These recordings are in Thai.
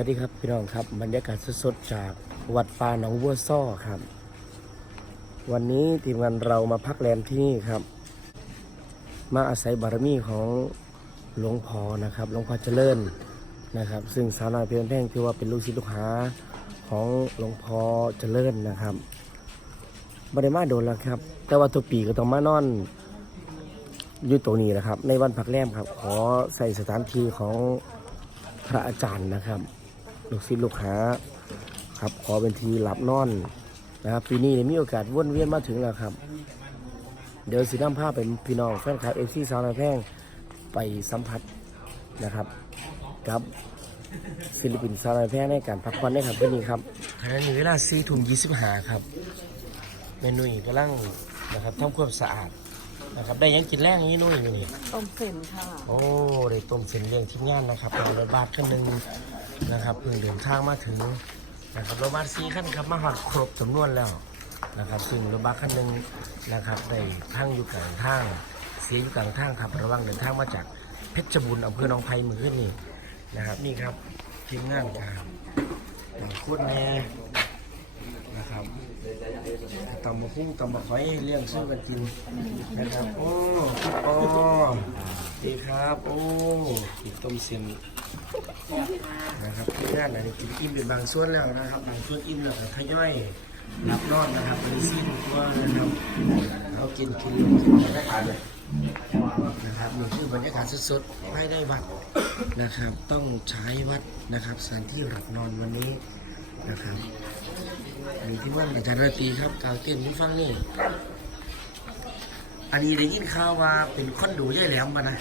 วัสดีครับพี่น้องครับ บรรยากาศสดๆจากวัดป่าหนองวัวซ้อครับ วันนี้ทีมงานเรามาพักแรมที่นี่ครับ มาอาศัยบารมีของหลวงพ่อนะครับหลวงพ่อเจริญนะครับ ซึ่งสาวน้อยเพียงแพงคือว่าเป็นลูกศิษย์ลูกหาของหลวงพ่อเจริญนะครับบริมาโดนแล้วครับ แต่ว่าตัวปีก็ต้องมานอนอยู่ตรงนี้นะครับ ในวันพักแรมครับ ขอใส่สถานที่ของพระอาจารย์นะครับ ลูกศิษย์ลูกหาครับขอเป็นทีหลับนอนนะครับปีนี้มีโอกาสวนเวียนมาถึงแล้วครับ เดี๋ยวสีน้ำผ้าเป็นพี่น้องแฟนคลับเอฟซีสาวนาแพงไปสัมผัสนะครับกับศิลปินสาวนาแพงในการพักผ่อนได้ครับที่นี่ครับขณะนี้เวลาสี่ทุ่มยี่สิบห้าครับเมนูอีกกำลังนะครับทำความสะอาดนะครับได้หยังกินแรงนี้นุ่ยอยู่นี่ต้มเส้นค่ะ โอ้ได้ต้มเส้นเลี้ยงทีมงานนะครับเอารถบัสคันหนึ่ง นะครับเพิ่งเดินทางมาถึงนะครับรถบัสสี่คันครับมาหอดครบจำนวนแล้วนะครับซึ่งรถบัสคันหนึ่งนะครับได้พังอยู่กลางทางเสียอยู่กลางทางครับระหวังเดินทางมาจากเพชรบุรีอำเภอหนองไผ่มือขึ้นนี่นะครับนี่ครับทีมงานครับอย่างโคตรแน่นะครับตำมะพุ่งตำมะไฟเลี้ยงซื้อกันกินนะครับ โอ้พี่ปอดีครับ โอ้กินต้มเส้น นะครับที่านอันนี้กินอิ่มเป็นบางส่วนแล้วนะครับบางส่วนอิ่มแล้วทยอยรับนอนนะครับบริสิ้นตัวนะครับเอากินกินกินบรรยากาศเลยนะครับนี่คือบรรยากาศสดๆภายในวัดนะครับ ต้องใช้วัดนะครับสถานที่หลับนอนวันนี้นะครับมีที่ว่านอาจารย์ราตรีครับกาวเก่งที่ฟังนี่อันนี้ได้ยินข่าวว่าเป็นคอนโดยายแหลมมานะ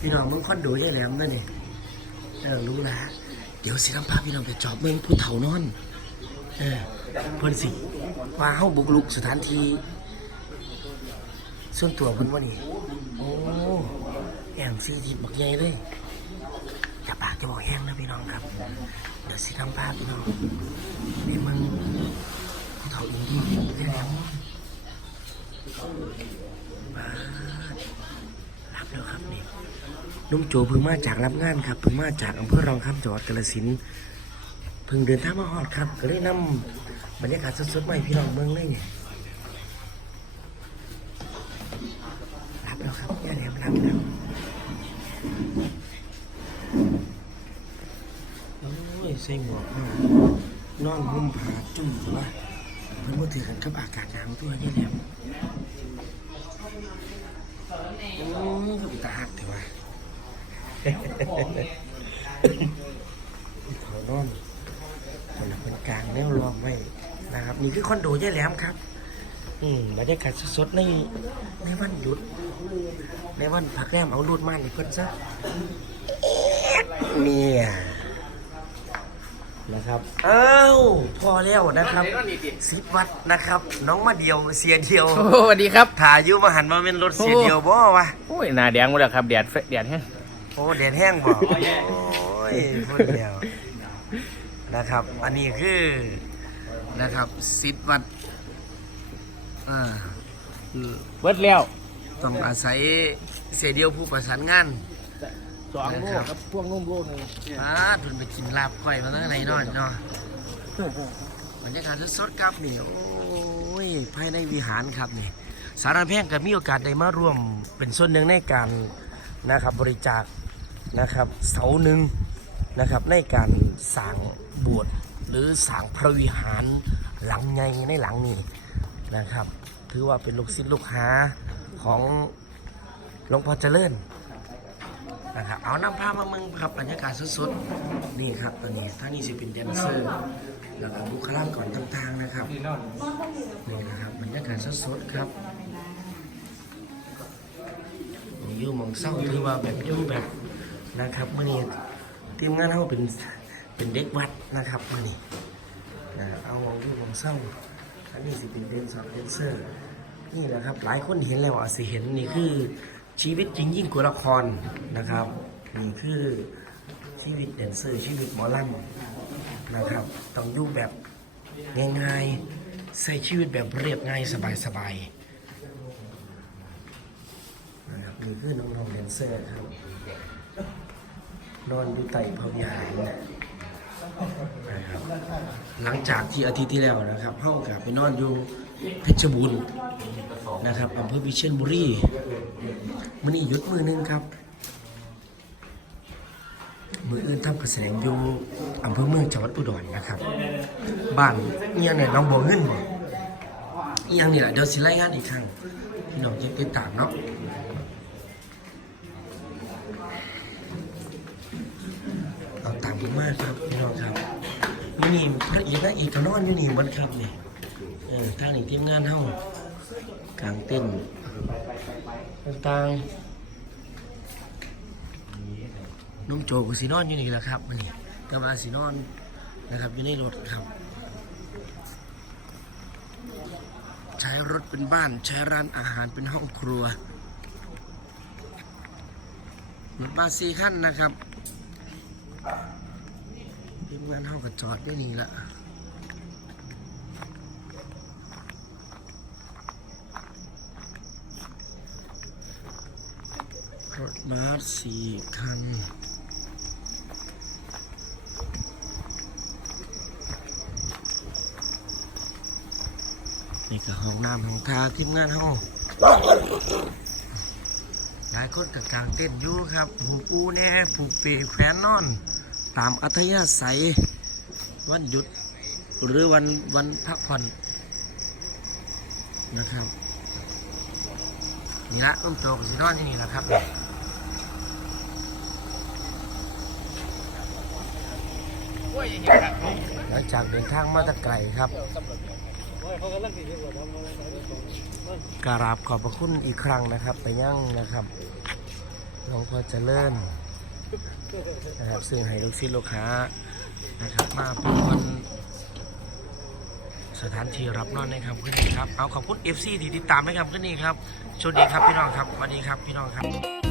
พี่น้องมึงคอนโดยายแหลมนั่นนี่ เออรู้ละเดี๋ยวสิน้ำพาพี่น้องไปจอบเมืองผู้เฒ่านอน เออเพิ่นสิว่าเฮาบุกลุกสถานที่ส่วนตัวเพิ่นว่านี่โอ้แอมซีทีบักใหญ่เลยจะปากจะบอกแห้งนะพี่น้องครับ เดี๋ยวสิน้ำพาพี่น้องไปเมืองผู้เฒ่าอินดี้ยายแหลมมารับแล้วครับนี่ นุ่มโจเพิ่งมาจากรับงานครับเพิ่งมาจากอำเภอรองคำจังหวัดกาฬสินธุ์เพิ่งเดินทางมาฮอดครับ ก็เลยนำบรรยากาศสดๆมาให้พี่น้องเมืองเลยเนี่ยรับแล้วครับย่าแหลมรับแล้วโอ้ยใส่หมวกมากนอนหุ้มผ้าจุ่มว่าเพิ่งมาถือกันกับอากาศหนาวตัวย่าแหลมอืมก็ตาหักเถอะวะ เขานอนคนละคนกลางแนวรองไว้นะครับ นี่คือคอนโดยายแหลมครับ อืมบรรยากาศสดๆในในวันหยุด ในวันพักแรมเอารูดมาให้เพิ่นซะเนี่ยนะครับ อ้าวพอแล้วนะครับสิบวัดนะครับ น้องมาเดียวเสียเดียว โอ้สวัสดีครับถ่ายอยู่มาหันมาเป็นรถเสียเดียวบ่วะโอ้ยหน้าแดงหมดแล้วครับแดดเฟแดดแห้ง โอ้แดดแห้งบ่โอ้ยพูดเดียวนะครับ อันนี้คือนะครับสิบวัดอ่าเบิดแล้วต้องอาศัยเสียเดียวผู้ประสานงานสองโลนะครับกับพวกนุ่มโลหนึงป้าทุนไปกินลาบก้อยมาตั้งไหนนอนเนาะบรรยากาศสดๆครับนี่โอ้ยภายในวิหารครับนี่สารแพงก็มีโอกาสได้มาร่วมเป็นส่วนหนึ่งในการ นะครับบริจาคนะครับเสาหนึ่งนะครับในการสร้างบสถ์หรือสร้างพระวิหารหลังใหญ่ในหลังนี้นะครับ ถือว่าเป็นลูกศิษย์ลูกหาของหลวงพ่อเจริญนะครับเอาน้ำผ้ามาเมืองครับบรรยากาศสดๆนี่ครับตอนนี้ท่านนี้สิเป็นแดนเซอร์แล้วก็บุคลากรต่างๆนะครับนี่นะครับบรรยากาศสดๆครับ อยู่หมองเศร้าถือว่าแบบอยู่แบบนะครับมื่อนี้ทีมงานเขาเป็นเป็นเด็กวัดนะครับมื่อนี้นะเอาหมองอยู่หมองเศร้าอันนี้สิเป็นเดนสอบเดนเซอร์นี่นะครับหลายคนเห็นแล้วอาจสิเห็นนี่คือชีวิตจริงยิ่งกว่าละครนะครับนี่คือชีวิตเดนเซอร์ชีวิตหมอลำนะครับต้องอยู่แบบง่ายๆใช้ชีวิตแบบเรียบง่ายสบายๆ นะครับนี่คือน้องๆแดนเซอร์ครับ นอนอยู่ใต้พระวิหารนะครับหลังจากที่อาทิตย์ที่แล้วนะครับเฮากับไปนอนอยู่เพชรบูรณ์นะครับอำเภอวิเชียรบุรีมื้อนี้หยุดมือหนึงครับ มืออื่นทำกระแสดงอยู่อำเภอเมืองจังหวัดอุดรนะครับ บ้านเอียงเนี่ยน้องบ่เงินบ่เอียงนี่แหละเดี๋ยวสิรายงานอีกครั้งพี่น้องจะติดตามเนาะ อาตามากครับพี่น้องครับนี่นี่พระเอกนางเอกก็นอนอยู่นี่บันครับนี่เออทางนี้ทีมงานเฮากลางเต้นต่างๆนุ่มโจกับสีนอนอยู่นี่แหละครับมันนี่กำลังสีนอนนะครับอยู่ในรถครับ ใช้รถเป็นบ้านใช้ร้านอาหารเป็นห้องครัวรถบัสสี่ขั้นนะครับ ทีมงานห้องกับจอดอยู่นี่ละรถบัสสี่คันนี่ก็ห้องน้ำห้องทาทีมงานห้องหลายคนกับกลางเต้นอยู่ครับ ผูกอูแน่ผูกเปแขวนนอน ตามอัธยาศัย วันหยุดหรือวันวันพักผ่อนนะครับนี่ละอุ้มตกับสีนอนที่นี่แหละครับหลังจากเดินทางมาตะไกลครับกราบขอบพระคุณอีกครั้งนะครับ ไปยั่งนะครับหลวงพ่อเจริญ นะครับซึ่งให้ลูกศิษย์ลูกค้านะครับมาเป็นคนสถานที่รับนอนในคำขึ้นนี้ครับเอาขอบคุณ FC ที่ติดตามในคำขึ้นนี้ครับสวัสดีครับพี่น้องครับสวัสดีครับพี่น้องครับ